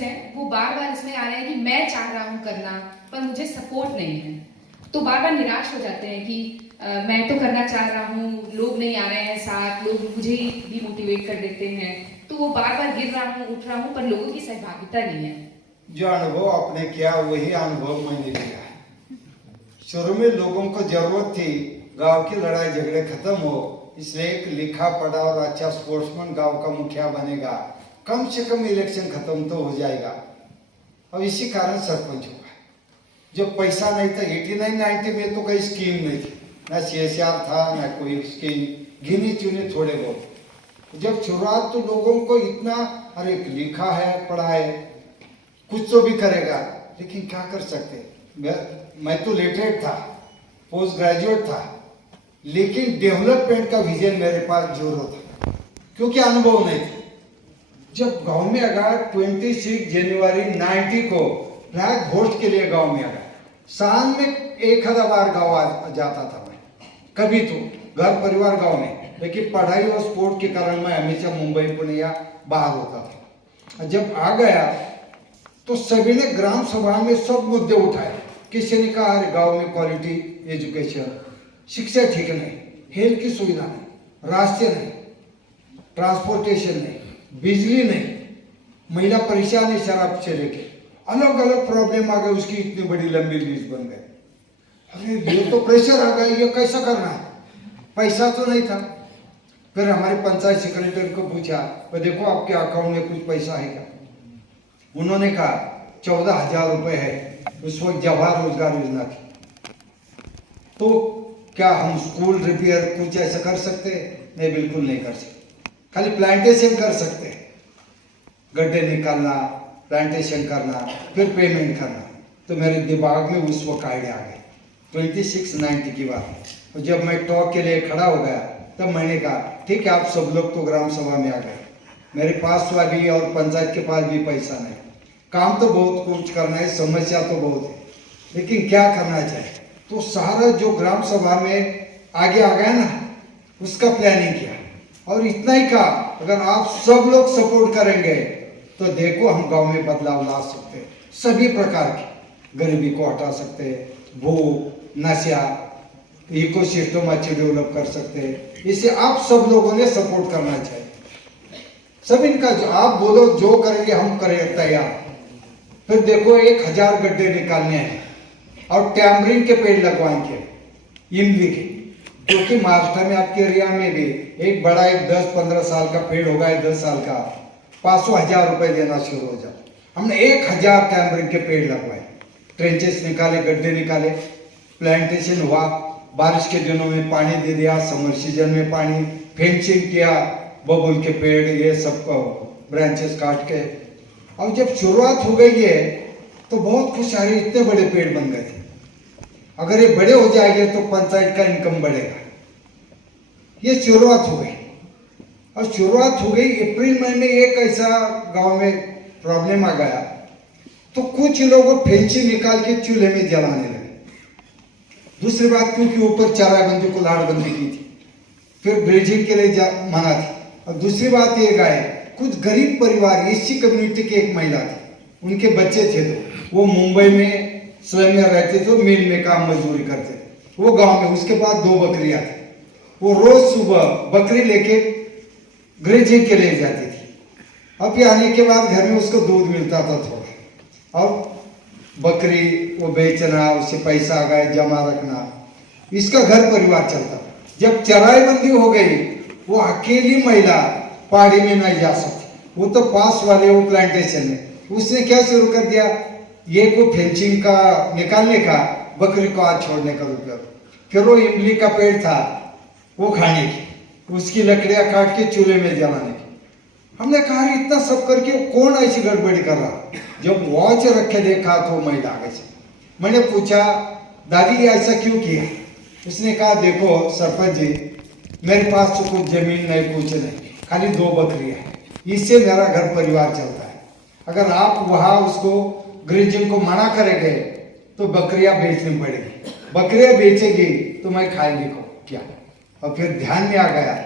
हैं वो बार बार इसमें आ रहे हैं कि मैं चाह रहा हूँ करना पर मुझे सपोर्ट नहीं है, तो बार बार निराश हो जाते हैं कि मैं तो करना चाह रहा हूँ, लोग नहीं आ रहे हैं साथ, लोग मुझे ही डिमोटिवेट कर देते हैं, तो वो बार बार गिर रहा हूँ उठ रहा हूँ पर लोगों की सहभागिता नहीं है। जो अनुभव आपने किया वही अनुभव मैंने किया है। शुरू में लोगों को जरूरत थी गांव की लड़ाई झगड़े खत्म हो, इसलिए एक लिखा पढ़ा और अच्छा स्पोर्ट्समैन गांव का मुखिया बनेगा, कम से कम इलेक्शन खत्म तो हो जाएगा। और इसी कारण सरपंच हुआ। जब पैसा नहीं था 89-90 में तो कोई स्कीम नहीं थी, ना CSR था ना कोई स्कीम, गिनी चुनी थोड़े बहुत। जब शुरुआत तो लोगों को इतना अरे लिखा है पढ़ा है कुछ तो भी करेगा, लेकिन क्या कर सकते। मैं तो लेटरेट था, पोस्ट ग्रेजुएट था, लेकिन डेवलपमेंट का विजन मेरे पास जोरों था क्योंकि अनुभव नहीं था। जब गांव में आ गया 26 जनवरी 90 को फ्लैग होस्ट के लिए गांव में आ गया, साल में 1000 बार गांव जाता था मैं, कभी तो घर परिवार गांव में, लेकिन पढ़ाई और स्पोर्ट के कारण मैं हमेशा मुंबई पुणे या बाहर होता था। जब आ गया तो सभी ने ग्राम सभा में सब मुद्दे उठाए। किसी ने कहा अरे गांव में क्वालिटी एजुकेशन, शिक्षा ठीक नहीं, हेल्थ की सुविधा नहीं, रास्ते नहीं, ट्रांसपोर्टेशन नहीं, बिजली नहीं, महिला परेशान है शराब से लेके, अलग अलग प्रॉब्लम आ गए, उसकी इतनी बड़ी लंबी लिस्ट बन गई। अरे ये तो प्रेशर आ गया, ये कैसा करना है, पैसा तो नहीं था। फिर हमारे पंचायत सेक्रेटरी को पूछा, देखो आपके अकाउंट में कुछ पैसा है क्या? उन्होंने कहा 14,000 रुपए है, उस वक्त जवाहर रोजगार योजना थी। तो क्या हम स्कूल रिपेयर कुछ ऐसा कर सकते? नहीं, बिल्कुल नहीं कर सकते, खाली प्लांटेशन कर सकते हैं, गड्ढे निकालना, प्लांटेशन करना, फिर पेमेंट करना। तो मेरे दिमाग में उस वक्त आइडिया आ गई 26-90 की बात। और जब मैं टॉक के लिए खड़ा हो गया तब मैंने कहा ठीक है, आप सब लोग तो ग्राम सभा में आ गए, मेरे पास तो आ गई और पंचायत के पास भी पैसा नहीं, काम तो बहुत कुछ करना है, समस्या तो बहुत है, लेकिन क्या करना चाहिए। तो सारा जो ग्राम सभा में आगे आ गया ना, उसका प्लानिंग किया और इतना ही कहा अगर आप सब लोग सपोर्ट करेंगे तो देखो हम गांव में बदलाव ला सकते हैं, सभी प्रकार की गरीबी को हटा सकते हैं, भूख नशा इकोसिस्टम अच्छे डेवलप कर सकते हैं। इसे आप सब लोगों ने सपोर्ट करना चाहिए। सब इनका जो आप बोलो जो करेंगे हम करें तैयार। फिर देखो 1000 गड्ढे निकालने हैं और टैमरिन के पेड़ लगवाएंगे, इमली के, क्योंकि महाराष्ट्र में आपके एरिया में भी एक बड़ा एक 10-15 साल का पेड़ होगा, 10 साल का 500,000 रुपए देना शुरू हो जाए। हमने 1000 टैमरिन के पेड़ लगवाए, ट्रेंचेस निकाले, गड्ढे निकाले, प्लांटेशन हुआ, बारिश के दिनों में पानी दे दिया, समर सीजन में पानी, फेंसिंग किया, बबुल के पेड़ ये सब ब्रांचेस काट के। और जब शुरुआत हो गई है तो बहुत खुश आ रही, इतने बड़े पेड़ बन गए थे। अगर ये बड़े हो जाएंगे तो पंचायत का इनकम बढ़ेगा। ये शुरुआत हो गई और शुरुआत हो गई अप्रैल महीने। एक ऐसा गांव में प्रॉब्लम आ गया तो कुछ लोग फेंसिंग निकाल के चूल्हे में जलाने लगे। दूसरी बात, क्योंकि ऊपर चाराबंदी को लाड़बंदी की थी, फिर ब्रीजिंग के लिए मना थी। और दूसरी बात ये गाय, कुछ गरीब परिवार एससी कम्युनिटी की एक महिला थी, उनके बच्चे थे, तो वो मुंबई में स्वयं में रहते थे, मिल में काम मजदूरी करते थे, वो गांव में। उसके बाद 2 बकरियां थी, वो रोज सुबह बकरी लेके ग्रेजिंग के लिए जाती थी। अब ये आने के बाद घर में उसको दूध मिलता था थोड़ा, और बकरी वो बेचना, उससे पैसा आ गया जमा रखना, इसका घर परिवार चलता। जब चराई बंदी हो गई, वो अकेली महिला पहाड़ी में नहीं जा सकती, वो तो पास वाले वो प्लांटेशन में। उसने क्या शुरू कर दिया, ये को फेंसिंग का निकालने का, बकरी को आज छोड़ने का रुपया। फिर वो इमली का पेड़ था वो खाने की, उसकी लकड़ियां काट के चूल्हे में जलाने की। हमने कहा इतना सब करके कौन ऐसी गड़बड़ी कर रहा। जब वॉच रखे देखा तो महिला आगे से, मैंने पूछा दादी ऐसा क्यों किया? उसने कहा देखो सरपंच जी, मेरे पास तो कुछ जमीन नहीं, कुछ नहीं, खाली 2 बकरियां हैं, इससे मेरा घर परिवार चलता है। अगर आप वहां उसको ग्रेजिंग को मना करेंगे तो बकरियां बेचनी पड़ेगी, बकरियां बेचेगी तो मैं खाएंगे को क्या? और फिर ध्यान में आ गया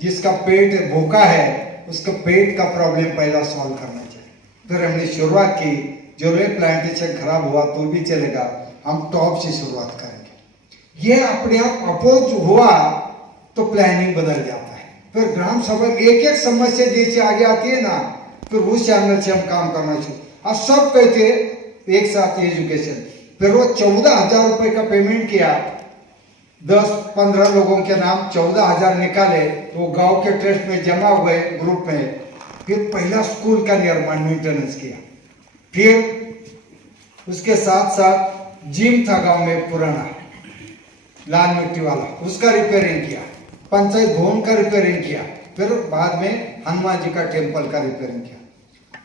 जिसका पेट भूखा है उसका पेट का प्रॉब्लम पहला सॉल्व करना चाहिए, फिर हमने शुरुआत की, जो रे प्लांटेशन खराब हुआ तो भी चलेगा, हम टॉप से शुरुआत करेंगे। ये अपने आप अपोज हुआ तो प्लानिंग बदल जाता है। फिर ग्राम सभा एक एक समस्या जैसे आगे आती है ना, फिर उस चैनल से हम काम करना शुरू। अब सब कहते एक साथ एजुकेशन, फिर वो 14,000 रुपए का पेमेंट किया, 10-15 लोगों के नाम 14,000 निकाले, वो गांव के ट्रस्ट में जमा हुए ग्रुप में। फिर पहला स्कूल का निर्माण मेंटेनेंस किया, फिर उसके साथ साथ जिम था गांव में पुराना लाल मिट्टी वाला, उसका रिपेयरिंग किया, पंचायत भवन का रिपेयरिंग किया, फिर बाद में हनुमान जी का टेम्पल का रिपेयरिंग किया।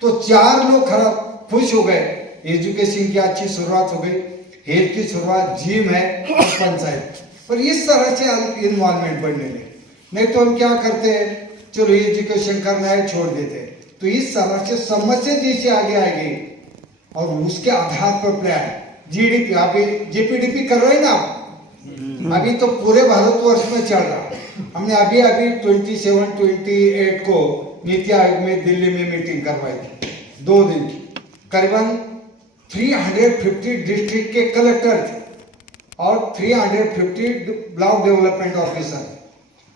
तो 4 लोग खराब खुश हो गए, एजुकेशन की अच्छी शुरुआत हो गई, हेल्थ की शुरुआत, जिम है और पंचायत। पर इस तरह से इन्वॉल्वमेंट बढ़ने लगे। नहीं तो हम क्या करते हैं, चलो एजुकेशन करना है छोड़ देते हैं। तो इस तरह से समस्या जैसे आगे आएगी और उसके आधार पर प्लान, जीडीपी, अभी जीपीडीपी कर रहे हैं ना आप, अभी तो पूरे भारतवर्ष में चल रहा। हमने अभी 27-28 को नीति आयोग में दिल्ली में मीटिंग करवाई थी, 2 दिन की। करीबन 350 डिस्ट्रिक्ट के कलेक्टर थे और 350 ब्लॉक डेवलपमेंट ऑफिसर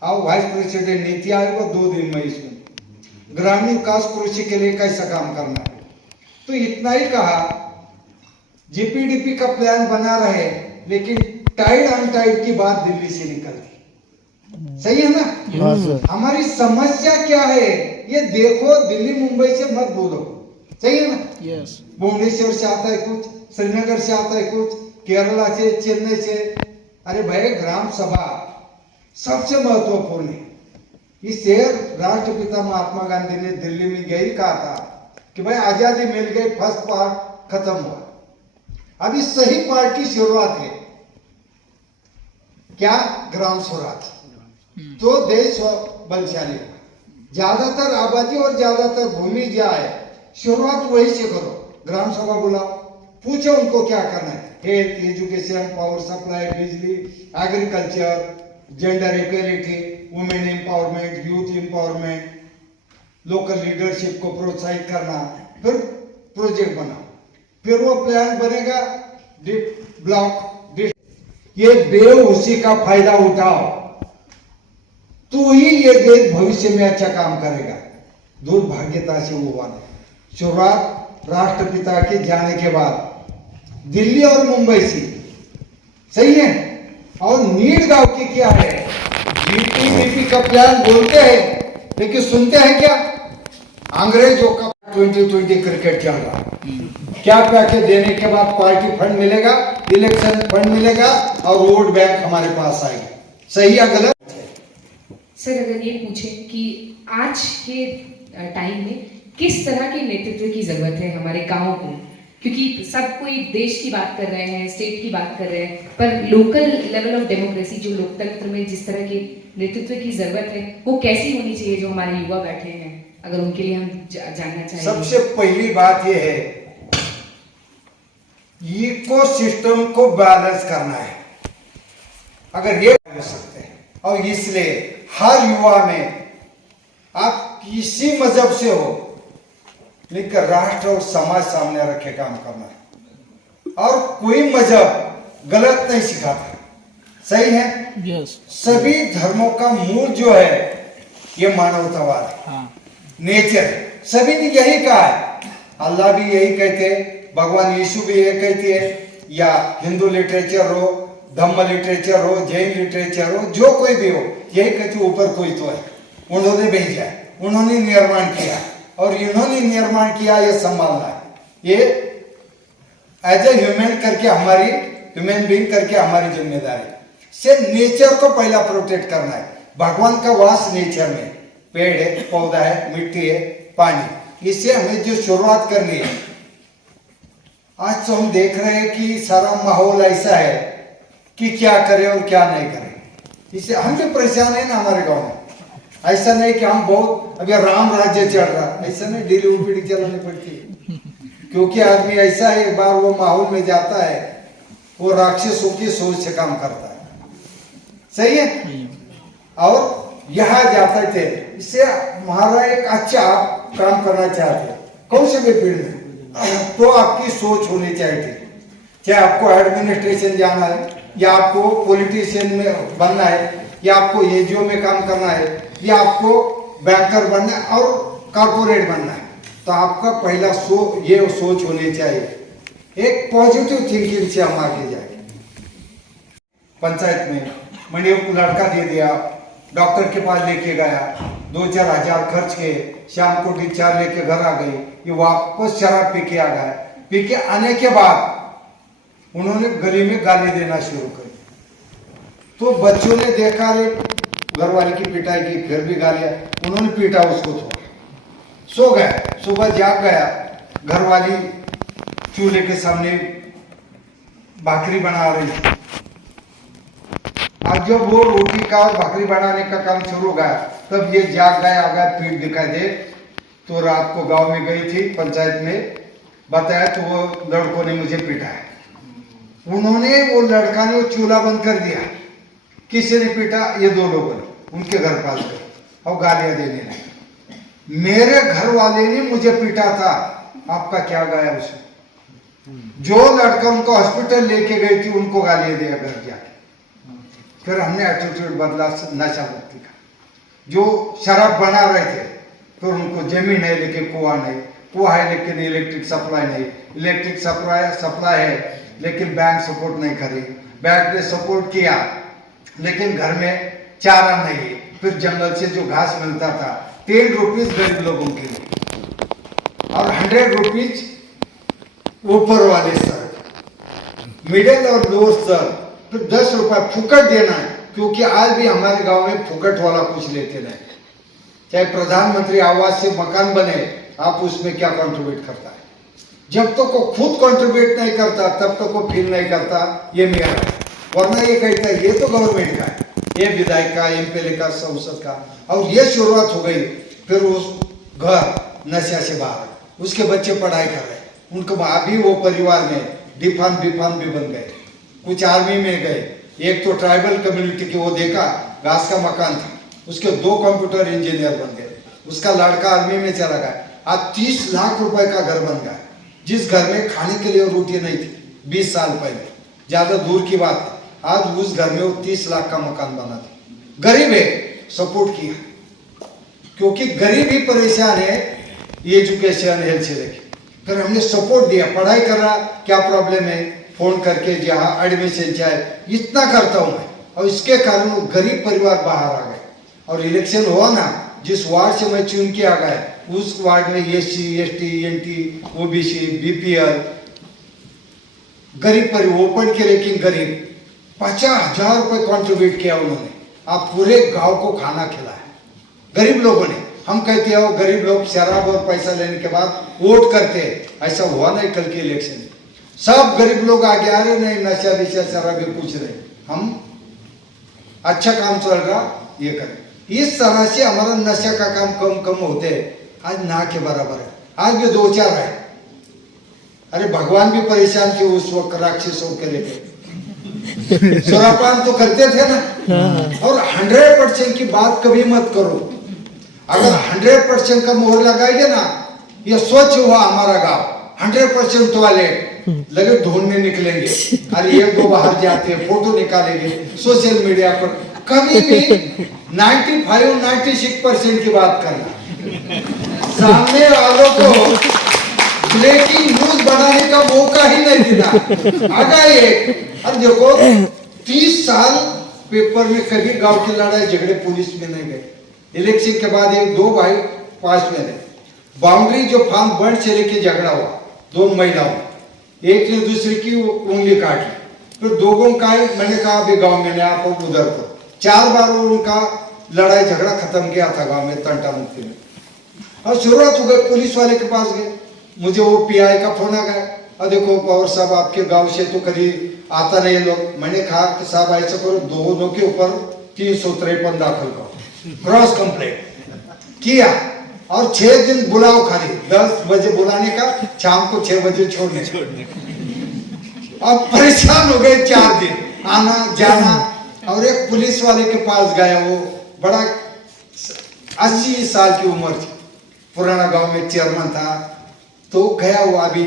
और वाइस प्रेसिडेंट नीति आयोग 2 दिन में इसमें ग्रामीण विकास कृषि के लिए कैसा काम करना है। तो इतना ही कहा, जीपीडीपी का प्लान बना रहे, लेकिन टाइड अनटाइड की बात दिल्ली से निकलती। सही है ना? हमारी समस्या क्या है ये देखो, दिल्ली मुंबई से मत बोलो। सही है ना? भुवनेश्वर से आता है कुछ, श्रीनगर से आता है कुछ, केरला से, चेन्नई से। अरे भाई, ग्राम सभा सबसे महत्वपूर्ण है। इससे राष्ट्रपिता महात्मा गांधी ने दिल्ली में यही कहा था कि भाई आजादी मिल गई, फर्स्ट पार्ट खत्म हुआ, अभी सही पार्ट की शुरुआत है। क्या? ग्राम स्वराज। तो देश बलशाली होगा। ज्यादातर आबादी और ज्यादातर भूमि जाए, शुरुआत वही से करो। ग्राम सभा बुलाओ, पूछो उनको क्या करना है, हेल्थ, एजुकेशन, पावर सप्लाई, बिजली, agriculture, gender equality, women empowerment, youth empowerment, local leadership को प्रोत्साहित करना, फिर प्रोजेक्ट बनाओ, फिर वो प्लान बनेगा ब्लॉक। ये बेहोशी का फायदा उठाओ तो ही ये देश भविष्य में अच्छा काम करेगा। दुर्भाग्यता से वो हुआ नहीं। शुरुआत राष्ट्रपिता के जाने के बाद दिल्ली और मुंबई से, सही है। और नीड गांव की क्या है, जीपीडीपी का प्लान बोलते हैं लेकिन सुनते हैं क्या? अंग्रेजों का 2020 क्रिकेट चल रहा। क्या पैकेज देने के बाद पार्टी फंड मिलेगा, इलेक्शन फंड मिलेगा और वोट बैंक हमारे पास आएगा। सही या गलत? सर, अगर ये पूछें कि आज के टाइम में किस तरह के नेतृत्व की जरूरत है हमारे गाँव को, क्योंकि सब कोई देश की बात कर रहे हैं, स्टेट की बात कर रहे हैं, पर लोकल लेवल ऑफ डेमोक्रेसी, जो लोकतंत्र में जिस तरह के नेतृत्व की जरूरत है, वो कैसी होनी चाहिए जो हमारे युवा बैठे हैं, अगर उनके लिए हम जानना चाहिए। सबसे पहली बात यह है, इकोसिस्टम को बैलेंस करना है। अगर ये कर सकते हैं, और इसलिए हर युवा में, आप किसी मजहब से हो, लेकिन राष्ट्र और समाज सामने रखे काम करना है। और कोई मजहब गलत नहीं सिखाता, सही है? यस। सभी धर्मों का मूल जो है ये मानवतावाद है। हाँ। नेचर है। सभी ने यही कहा है, अल्लाह भी यही कहते हैं, भगवान यीशु भी यही कहती है, या हिंदू लिटरेचर हो, धम्म लिटरेचर हो, जैन लिटरेचर हो, जो कोई भी हो, यही कहते ऊपर कोई तो है, उन्होंने भेजा है, उन्होंने निर्माण किया और इन्होंने निर्माण किया, ये संभालना है। ये एज ए ह्यूमन करके हमारी, ह्यूमन बीइंग करके हमारी जिम्मेदारी से नेचर को पहला प्रोटेक्ट करना है। भगवान का वास नेचर में, पेड़ है, पौधा है, मिट्टी है, पानी, इससे हमें जो शुरुआत करनी है। आज तो हम देख रहे हैं कि सारा माहौल ऐसा है कि क्या करें और क्या नहीं करें, इससे हम भी परेशान है ना हमारे गांव में। ऐसा नहीं कि हम बहुत अभी राम राज्य चल रहा, ऐसा नहीं, डेली ओपीडी चलानी पड़ती है, क्योंकि आदमी ऐसा है, एक बार वो माहौल में जाता है, वो राक्षसों की सोच से काम करता है। सही है? और यहाँ जाते थे, इससे हमारा एक अच्छा काम करना चाहते, कौशल पीढ़ी, तो आपकी सोच होनी चाहिए। चाहे आपको एडमिनिस्ट्रेशन जाना है, या आपको पॉलिटिशियन में बनना है, या आपको एनजीओ में काम करना है, या आपको बैंकर बनना है और कॉर्पोरेट बनना है, तो आपका पहला ये सोच होनी चाहिए। एक पॉजिटिव थिंकिंग से हम आगे जाएंगे। पंचायत में मैंने एक लड़का दे दिया, डॉक्टर के पास लेके गया, 2-4 हजार खर्च किए, शाम को डिस्चार्ज लेके घर आ गई, ये वापस शराब पी के आ गया। पी के आने के बाद उन्होंने गली में गाली देना शुरू कर, तो बच्चों ने देखा, रे घर वाले की पिटाई की, फिर भी गालियां, उन्होंने पीटा उसको थोड़ा, सो गया। सुबह जाग गया, घर वाली चूल्हे के सामने भाकरी बना रही थी। अब जब वो रोटी का और भाकरी बनाने का काम शुरू हो गया, तब ये जाग गया, आ गया, पीठ दिखाई दे। तो रात को गांव में गई थी, पंचायत में बताया, तो वो लड़कों ने मुझे पीटा है। उन्होंने, वो लड़का ने वो चूल्हा बंद कर दिया। किसी ने पीटा? ये 2 लोगों ने, उनके घर पास गए और गालियां देने लगे। मेरे घर वाले ने मुझे पीटा था, आपका क्या गया उसमें? जो लड़का उनको हॉस्पिटल लेके गई थी, उनको गालियां दिया घर जाके। फिर हमने एटीट्यूड बदला नशा मुक्ति का। जो शराब बना रहे थे, फिर उनको जमीन है लेकिन कुआं नहीं, कुआं है लेकिन इलेक्ट्रिक सप्लाई नहीं, इलेक्ट्रिक सप्लाई है लेकिन बैंक सपोर्ट नहीं करी, बैंक ने सपोर्ट किया लेकिन घर में चारा नहीं है। फिर जंगल से जो घास मिलता था, 10 रुपीज गरीब लोगों के लिए और 100 रुपीज ऊपर वाले स्तर, मिडिल और लोअर स्तर, फिर 10 रुपए फुकट देना है। क्योंकि आज भी हमारे गांव में फुकट वाला कुछ लेते नहीं। चाहे प्रधानमंत्री आवास से मकान बने, आप उसमें क्या कंट्रीब्यूट करता है? जब तक वो खुद कंट्रीब्यूट नहीं करता, तब तक वो फील नहीं करता ये मेरा है। वरना ये कहता है ये तो गवर्नमेंट का है, ये विधायक का, एमपीएलए का, संसद का। और ये शुरुआत हो गई, फिर उस घर नशा से बाहर, उसके बच्चे पढ़ाई कर रहे, उनको अभी वो परिवार में डिफान भी बन गए, कुछ आर्मी में गए। एक तो ट्राइबल कम्युनिटी के वो देखा, घास का मकान था, उसके 2 कंप्यूटर इंजीनियर बन गए, उसका लड़का आर्मी में चला गया। आज 30 लाख रुपए का घर बन गया, जिस घर में खाने के लिए रोटी नहीं थी 20 साल पहले, ज्यादा दूर की बात है। आज उस घर में वो 30 लाख का मकान बना था। गरीब है, सपोर्ट किया, क्योंकि गरीब ही परेशान है एजुकेशन हेल्थ से लेके। फिर हमने सपोर्ट दिया, पढ़ाई कर रहा, क्या प्रॉब्लम है, फोन करके जहाँ एडमिशन चाहे, इतना करता हूँ मैं। और इसके कारण वो गरीब परिवार बाहर आ गए। और इलेक्शन हुआ ना, जिस वार्ड से मैं चुन के आ गया, उस वार्ड में SC, ST, NT, OBC, BPL, गरीब परिवार, ओपन के लेकिन गरीब, 50,000 रुपए कॉन्ट्रीब्यूट किया उन्होंने। आप पूरे गांव को खाना खिलाया गरीब लोगों ने। हम कहते हैं गरीब लोग शराब और पैसा लेने के बाद वोट करते, ऐसा हुआ नहीं। कल के इलेक्शन में सब गरीब लोग आगे आ रहे, नहीं नशा विशा शराब पूछ रहे, हम अच्छा काम चल रहा ये करें। इस तरह से हमारा नशा का काम कम होते, आज ना के बराबर है। आज भी 2-4 है। अरे भगवान भी परेशान थे उस वक्त राक्षसों के लेकर, सुरापान तो करते थे ना। और 100% की बात कभी मत करो। अगर 100% का मोहर लगाएंगे ना, ये स्वच्छ हुआ हमारा गांव, 100% टॉयलेट लगे ढूंढने निकलेंगे। अरे 1-2 बाहर जाते हैं, फोटो निकालेंगे सोशल मीडिया पर। कभी भी 95-96% की बात करना, सामने वालों को ब्रेकिंग न्यूज बनाने का मौका ही नहीं देना। आगा एक, अब देखो 30 साल पेपर में कभी गांव की लड़ाई झगड़े पुलिस में नहीं गए। इलेक्शन के बाद 1-2 भाई पास में रहे। बाउंड्री जो फार्म बर्ड से लेके झगड़ा हुआ 2 महिलाओं, एक ने दूसरे की उंगली काट ली, फिर 2 का मैंने कहा अभी गांव में नहीं, आप उधर को 4 बार उनका लड़ाई झगड़ा खत्म किया था गांव में, तंटा मुक्ति में। और शुरुआत हो गई, पुलिस वाले के पास गए, मुझे वो PI का फोन आ गया, और देखो पवार साहब आपके गांव से तो कभी आता नहीं लोग। मैंने कहा कि साहब ऐसा करो, दोनों के ऊपर 353 दाखिल करो, क्रॉस कंप्लेंट किया। और 6 दिन बुलाओ, खाली 10 बजे बुलाने का, शाम को 6 बजे छोड़ने। अब परेशान हो गए 4 दिन आना जाना। और एक पुलिस वाले के पास गया, वो बड़ा 80 साल की उम्र थी, पुराना गांव में चेयरमैन था, तो गया वो अभी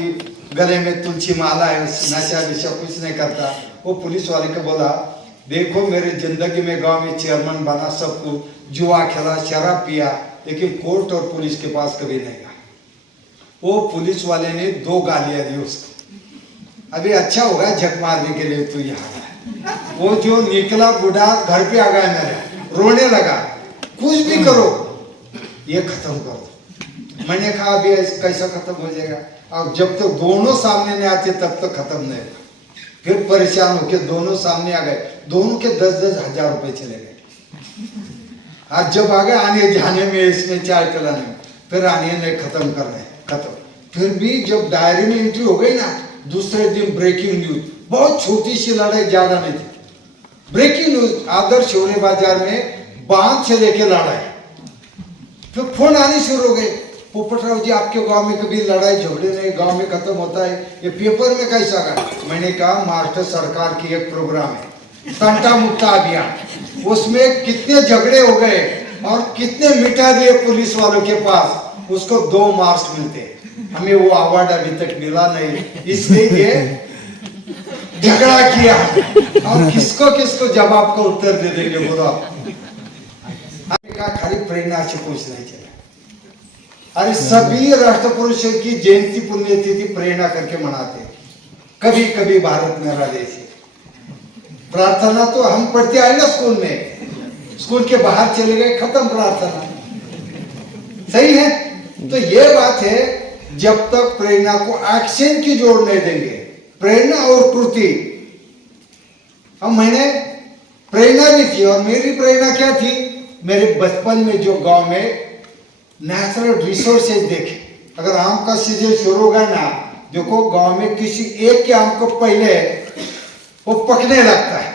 गले में तुलसी माला है, नशा विशा कुछ नहीं करता। वो पुलिस वाले को बोला, देखो मेरे जिंदगी में गांव में चेयरमैन बना, सब कुछ जुआ खेला, शराब पिया, लेकिन कोर्ट और पुलिस के पास कभी नहीं गया। वो पुलिस वाले ने 2 गालियां दी उसको। अभी अच्छा होगा झक मारने के लिए तू यहाँ आया। वो जो निकला बूढ़ा घर पे आ गया, मेरे रोने लगा, कुछ भी करो ये खत्म करो। मैंने कहा अभी कैसा खत्म हो जाएगा, अब जब तक तो दोनों सामने नहीं आते तब तक खत्म नहीं होगा। फिर परेशान होके दोनों सामने आ गए, दोनों के 10-10 हजार रुपए चले गए। आज जब आ गए आने जाने में, इसमें चाय पिलाने में, फिर आने ने खत्म करने खत्म। फिर भी जब डायरी में एंट्री हो गई ना, दूसरे दिन ब्रेकिंग न्यूज, बहुत छोटी सी लड़ाई, ज्यादा नहीं थी। ब्रेकिंग न्यूज, आदर्श शोरे बाजार में बांध से लेके लड़ाई। फिर फोन आने शुरू हो गए, पोपटराव जी आपके गांव में कभी लड़ाई झगड़े नहीं, गांव में खत्म होता है, ये पेपर में कैसा गया? मैंने कहा महाराष्ट्र सरकार की एक प्रोग्राम है, तंटा मुक्ता अभियान, उसमें कितने झगड़े हो गए और कितने मिटा दिए पुलिस वालों के पास, उसको 2 मार्क्स मिलते। हमें वो अवार्ड अभी तक मिला नहीं, इसलिए ये झगड़ा किया। और किसको किसको जवाब का उत्तर दे देंगे बोलो आप? खाली प्रेरणा से कुछ नहीं चला। अरे सभी राष्ट्र पुरुषों की जयंती पुण्यतिथि प्रेरणा करके मनाते। कभी कभी भारत मेरा देश है, प्रार्थना तो हम पढ़ते आए ना स्कूल में, स्कूल के बाहर चले गए, खत्म प्रार्थना। सही है? तो ये बात है, जब तक प्रेरणा को एक्शन की जोड़ नहीं देंगे, प्रेरणा और कृति। अब मैंने प्रेरणा भी थी, और मेरी प्रेरणा क्या थी, मेरे बचपन में जो गांव में नेचुरल रिसोर्सेज देखे। अगर आम का सीजन शुरू होगा ना, देखो गांव में किसी एक के आम को पहले वो पकने लगता है,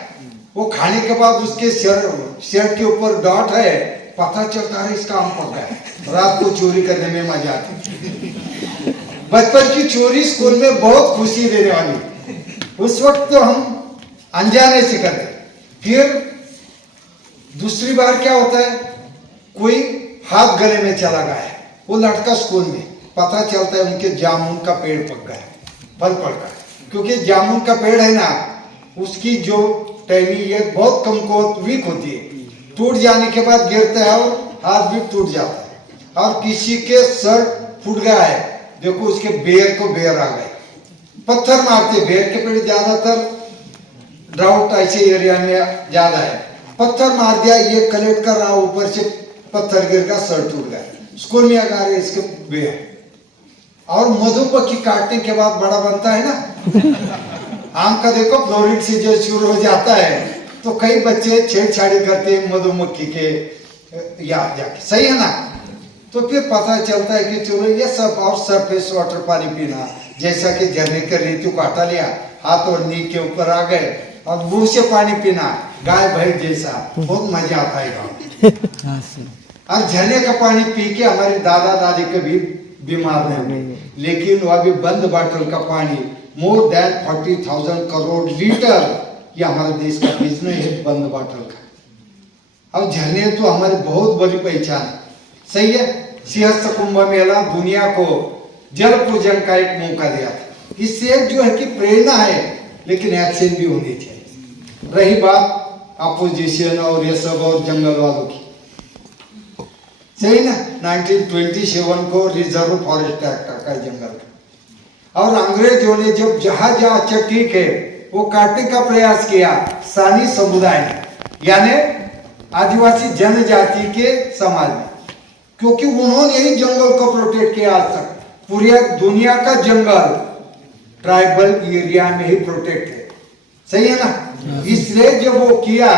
वो खाने के बाद उसके शर्ट के ऊपर डॉट है, पता चलता है इसका आम पक गया। रात को चोरी करने में मजा आती। बचपन की चोरी स्कूल में बहुत खुशी देने वाली। उस वक्त तो हम अनजाने से करते। फिर दूसरी बार क्या होता है, कोई हाथ गले में चला गया है, वो लड़का स्कूल में, पता चलता है उनके जामुन का पेड़ पक गया, फल पड़ गया। क्योंकि जामुन का पेड़ है ना, उसकी जो टहनी ये बहुत कमजोर वीक होती है, टूट जाने के बाद गिरता है और हाथ भी टूट जाता है। और किसी के सर फूट गया है, देखो उसके बेर को बेर आ गए, पत्थर मारते। बेर के पेड़ ज्यादातर ड्राउट ऐसे एरिया में ज्यादा है, पत्थर मार दिया, ये कलेक्ट कर रहा, ऊपर से पत्थर गिर का सर टूट गया। स्कूल में अगा रहे इसके बेर। और मधुमक्खी काटने के बाद बड़ा बनता है ना, आम का देखो फ्लोरिड सीजन शुरू हो जाता है, तो कई बच्चे छेड़छाड़ी करते हैं मधुमक्खी के यहाँ जाके। सही है ना? तो फिर पता चलता है कि चलो ये सब, और सरफेस वाटर पानी पीना, जैसा कि झरने के रेतु को हटा लिया, हाथ और नींव के ऊपर आ गए, और मुंह से पानी पीना गाय भैंस जैसा, बहुत मजा आता है गाँव। और झरने का पानी पी के हमारे दादा दादी कभी बीमार नहीं हुए। लेकिन वो अभी बंद बॉटल का पानी, मोर देन 40,000 करोड़ लीटर, ये हमारे देश का बिजनेस है बंद बॉटल का। अब झरने तो हमारी बहुत बड़ी पहचान है। सही है? सिंहस्थ कुंभ मेला दुनिया को जल पूजन का एक मौका दिया था। इससे एक जो है कि प्रेरणा है, लेकिन एक्शन भी होनी चाहिए। रही बात अपोजिशन और ये सब और जंगल वालों की, सही ना, 1927 को रिजर्व फॉरेस्ट एक्ट का जंगल का, और अंग्रेजों ने जब जहां जहां अच्छा ठीक है वो काटने का प्रयास किया, सानी समुदाय यानी आदिवासी जनजाति के समाज में, क्योंकि उन्होंने ही जंगल को प्रोटेक्ट किया। आज तक पूरी दुनिया का जंगल ट्राइबल एरिया में ही प्रोटेक्ट है। सही है ना? इसलिए जब वो किया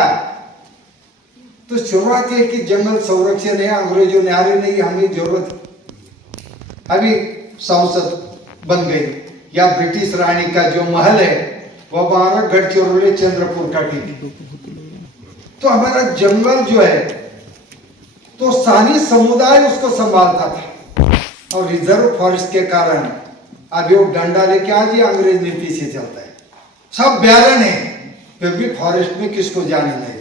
तो शुरुआत है कि जंगल संरक्षण है, अंग्रेजों ने आरे नहीं, हमें जरूरत। अभी संसद बन गई, या ब्रिटिश रानी का जो महल है वो हमारा गढ़चिरौली चंद्रपुर का ठीक। तो हमारा जंगल जो है तो स्थानीय समुदाय उसको संभालता था, और रिजर्व फॉरेस्ट के कारण अभी वो डंडा लेके आज ही अंग्रेज नीति से चलता है। सब बैरन है, फिर भी फॉरेस्ट में किसको जाने नहीं देते।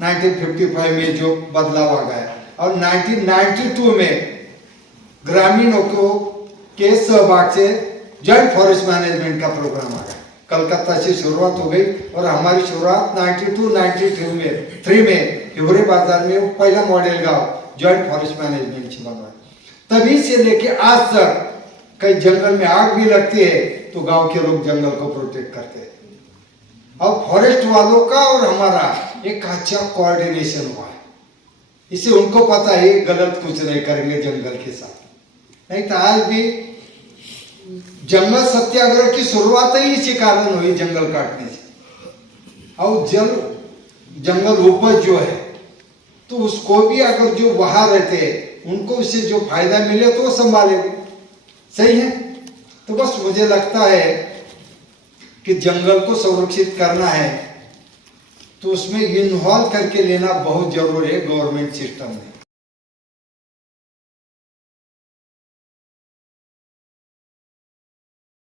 1955 में जो बदलाव आ गया, और 1992 में ग्रामीणों को के सहभाग से जॉइंट फॉरेस्ट मैनेजमेंट का प्रोग्राम आ गया। कलकत्ता से शुरुआत हो गई और हमारी शुरुआत 92-93 में हिवरे बाजार में पहला मॉडल गांव जॉइंट फॉरेस्ट मैनेजमेंट से बना। तभी से लेके आज तक कई जंगल में आग भी लगती है तो गांव के लोग जंगल को प्रोटेक्ट करते हैं। अब फॉरेस्ट वालों का और हमारा एक अच्छा कोऑर्डिनेशन हुआ है, इससे उनको पता है गलत कुछ नहीं करेंगे जंगल के साथ। नहीं तो आज भी जंगल सत्याग्रह की शुरुआत ही इसी कारण हुई, जंगल काटने से। और जंगल उपज जो है तो उसको भी अगर जो वहां रहते हैं उनको उससे जो फायदा मिले तो वो संभालेंगे, सही है। तो बस मुझे लगता है कि जंगल को संरक्षित करना है तो उसमें इन्वॉल्व करके लेना बहुत जरूरी है गवर्नमेंट सिस्टम में।